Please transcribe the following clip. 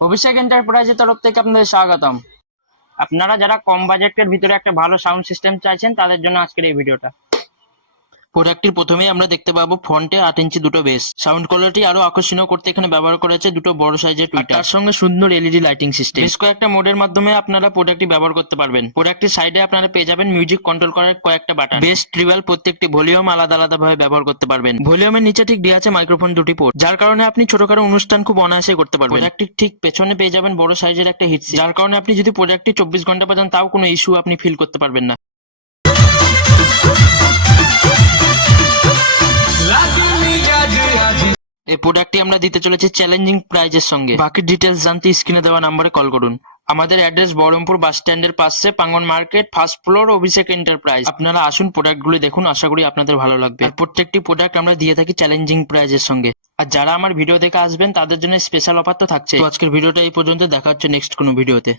অভিষেক এন্টারপ্রাইজের তরফ থেকে আপনাদের স্বাগতম। আপনারা যারা কম বাজেটের ভিতরে একটা ভালো সাউন্ড সিস্টেম চাইছেন তাদের জন্য আজকের এই ভিডিওটা। প্রোডাক্টটির প্রথমেই আমরা দেখতে পাবো ফ্রন্টে 8 ইঞ্চি দুটো বেস। সাউন্ড কোয়ালিটি আরো আকর্ষণীয় করতে এখানে ব্যবহার করা হয়েছে দুটো বড় সাইজের টুইটার, তার সঙ্গে সুন্দর এলইডি লাইটিং সিস্টেম। বেশ কয়েকটা মোডের মাধ্যমে আপনারা প্রোডাক্টটি ব্যবহার করতে পারবেন। প্রোডাক্টের সাইডে আপনারা পেয়ে যাবেন মিউজিক কন্ট্রোল করার কয়েকটা বাটন। বেস, ট্রিবল প্রত্যেকটি ভলিউম আলাদা আলাদা ভাবে ব্যবহার করতে পারবেন। ভলিউমের নিচে ঠিক দেওয়া আছে মাইক্রোফোন দুটি পোর্ট, যার কারণে আপনি ছোটখাটো অনুষ্ঠান খুব অনায়াসে করতে পারবেন। প্রোডাক্টটির ঠিক পেছনে পেয়ে যাবেন বড় সাইজের একটা হিটসিঙ্ক, যার কারণে আপনি যদি প্রোডাক্টটি 24 ঘন্টা বাজান তাও কোনো ইস্যু আপনি ফিল করতে পারবেন না। এই প্রোডাক্টটি আমরা দিতে চলেছি চ্যালেঞ্জিং প্রাইজের সঙ্গে। বাকি ডিটেলস জানতে স্ক্রিনে দেওয়া নম্বরে কল করুন। আমাদের অ্যাড্রেস বহরমপুর বাস স্ট্যান্ডের পাশে, পাঙ্গন মার্কেট, ফার্স্ট ফ্লোর, অভিষেক এন্টারপ্রাইজ। আপনারা আসুন, প্রোডাক্টগুলো দেখুন, আশা করি আপনাদের ভালো লাগবে। আর প্রত্যেকটি প্রোডাক্ট আমরা দিয়ে থাকি চ্যালেঞ্জিং প্রাইজের সঙ্গে। আর যারা আমার ভিডিও দেখে আসবেন তাদের জন্য স্পেশাল অফার তো থাকছে। তো আজকের ভিডিওটা এই পর্যন্ত, দেখা হচ্ছে নেক্সট কোনো ভিডিওতে।